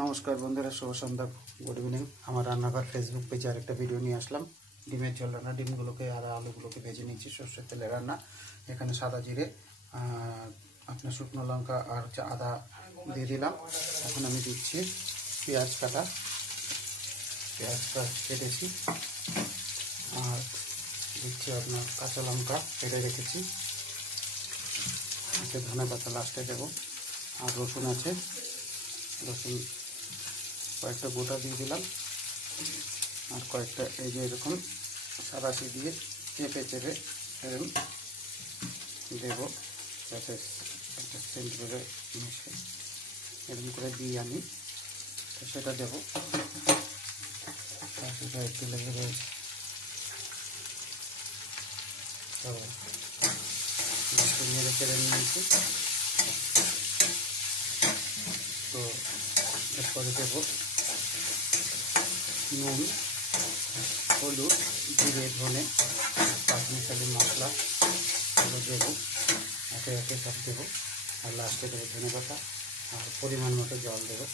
নমস্কার বন্ধুরা, শুভ সন্ধ্যা, good evening. আমার রান্নাঘর ফেসবুক পেজে আরেকটা ভিডিও নিয়ে আসলাম। ডিমের ঝোল রান্না। ডিমগুলোকে আর আলুগুলোকে ভেজে নিচ্ছি সর্ষের তেলে রান্না। এখানে সাদা জিরে, আপনার শুকনো লঙ্কা আর হচ্ছে আদা দিয়ে দিলাম। এখন আমি দিচ্ছি পেঁয়াজ কেটেছি, আর দিচ্ছি আপনার কাঁচা লঙ্কা কেটে রেখেছি, ধনে পাতা লাস্টে দেবো, আর রসুন আছে, রসুন কয়েকটা গোটা দিয়ে দিলাম, আর কয়েকটা এই যে এরকম সাবাসি দিয়ে চেপে এরকম দেবো, যাতে একটা সেন্ট করে মিশে। এরকম করে দিই আমি, তো সেটা দেবো। সেটা একটু লেগে রয়েছে, তো নেড়ে চেড়ে নিয়েছি। তো এরপরে দেবো নুন, হলুদ, জিরে, ধনে, পাঁচমিশালি মশলা এগুলো দেবো, একে একে সব দেবো, আর লাস্টে দেবো ধনে পাতা, আর পরিমাণ মতো জল দেবো।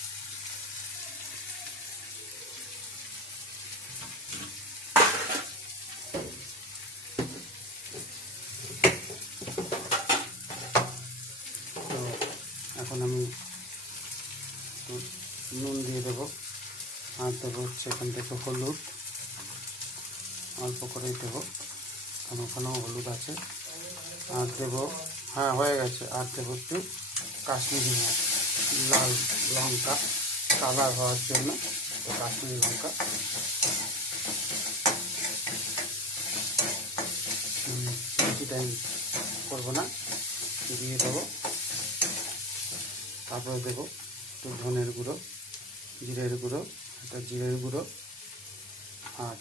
তো এখন আমি নুন দিয়ে দেবো, আর দেবো হচ্ছে এখান থেকে হলুদ, অল্প করেই দেবো, কারণ ওখানেও হলুদ আছে। আর দেবো, হ্যাঁ হয়ে গেছে, আর দেবো একটু কাশ্মীরি লাল লঙ্কা কালার হওয়ার জন্য, তো কাশ্মীরি লঙ্কা বেশি টাইম করবো না, দিয়ে দেবো। তারপরে দেবো একটু ধনের গুঁড়ো, জিরের গুঁড়ো, একটা জিরের গুঁড়ো, আর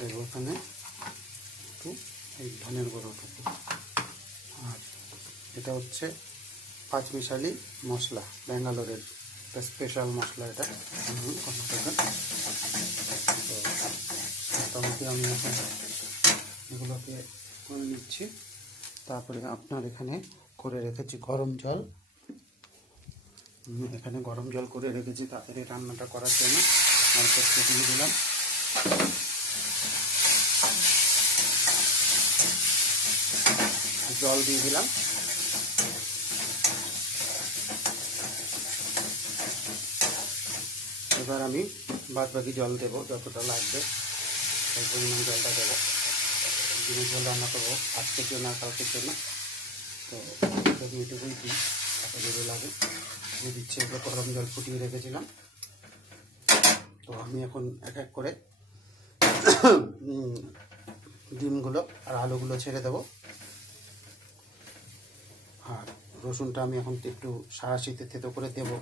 দেবো এখানে একটু এই ধনের গুঁড়োটুকু। আর এটা হচ্ছে পাঁচমিশালি মশলা, ব্যাঙ্গালোরের একটা স্পেশাল মশলা এটা। তো মোটামুটি আমি এখন এগুলোকে করে নিচ্ছি। তারপরে আপনার এখানে করে রেখেছি গরম জল, এখানে গরম জল করে রেখেছি তাড়াতাড়ি রান্নাটা করার জন্য। অল্প একটু দিয়ে দিলাম, জল দিয়ে দিলাম। এবার আমি বাদ বাকি জল দেবো, যতটা লাগবে সেই পরিমাণ জলটা দেবো। ডিমের ঝোল রান্না করবো আজকের জন্য আর কালকের জন্য, তো যদি এটুকুই দিই তাতে যদি লাগে দিয়ে দিচ্ছি। এগুলো গরম জল ফুটিয়ে রেখেছিলাম। তো আমি এখন এক এক করে ডিমগুলো আর আলুগুলো ছেড়ে দেবো। আর রসুনটা আমি এখন একটু সাঁড়াশিতে থেতো করে দেবো,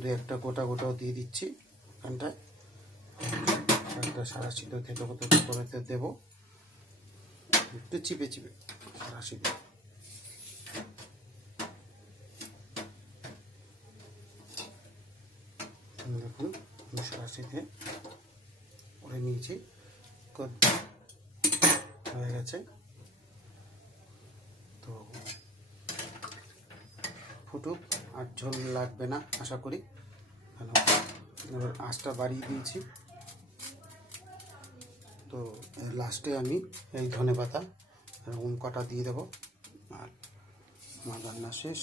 দু একটা গোটাও দিয়ে দিচ্ছি এখানটায়, একটা সাঁড়াশিতে থেতো করে দেবো, একটু চিপে সাঁড়াশিতে। দেখুন আমি সাঁড়াশিতে করে নিয়েছি, হয়ে গেছে। তো ফুটুক, আর ঝোল লাগবে না আশা করি, কেন এবার আঁচটা বাড়িয়ে দিয়েছি। তো লাস্টে আমি এই ধনে পাতা কটা দিয়ে দেবো। আর আমার রান্না শেষ,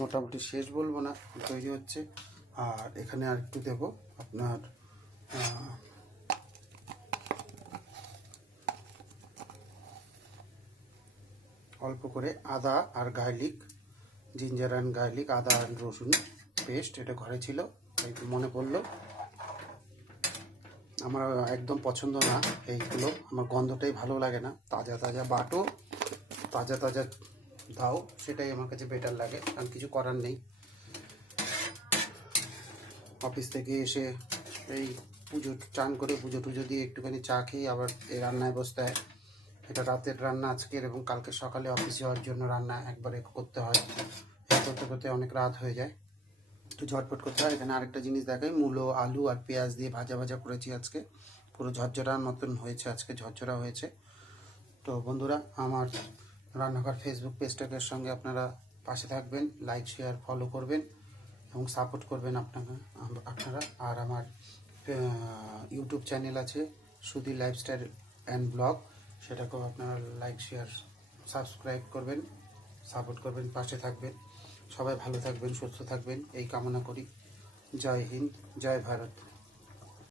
মোটামুটি শেষ বলবো না, তৈরি হচ্ছে। আর এখানে আর একটু দেবো আপনার অল্প করে আদা আর গার্লিক, জিঞ্জার অ্যান্ড গার্লিক, আদা আর রসুন পেস্ট, এটা ঘরে ছিল তাই মনে পড়লো। আমার একদম পছন্দ না এইগুলো, আমার গন্ধটাই ভালো লাগে না। তাজা বাটো, তাজা দাও, সেটাই আমার কাছে বেটার লাগে, কারণ কিছু করার নেই। অফিস থেকে এসে এই চান করে পুজো টুজো দিয়ে একটুখানি চা খেয়ে আবার এই রান্নায় বসতে হয়। এটা রাতের রান্না আজকের, এবং কালকে সকালে অফিস যাওয়ার জন্য রান্না একবারে করতে হয়। করতে অনেক রাত হয়ে যায়, তো ঝটপট করতে হয়। এখানে আরেকটা জিনিস দেখাই, মূলো, আলু আর পেঁয়াজ দিয়ে ভাজা করেছি আজকে, পুরো ঝরঝরার মতন হয়েছে আজকে, ঝরঝরা হয়েছে। তো বন্ধুরা, আমার রান্নাঘর ফেসবুক পেজটাকে সঙ্গে আপনারা পাশে থাকবেন, লাইক শেয়ার ফলো করবেন, এবং সাপোর্ট করবেন আপনারা। আর আমার ইউটিউব চ্যানেল আছে সুধীর লাইফস্টাইল অ্যান্ড ব্লগ, সেটাকেও আপনারা লাইক শেয়ার সাবস্ক্রাইব করবেন, সাপোর্ট করবেন, পাশে থাকবেন। সবাই ভালো থাকবেন, সুস্থ থাকবেন এই কামনা করি। জয় হিন্দ, জয় ভারত।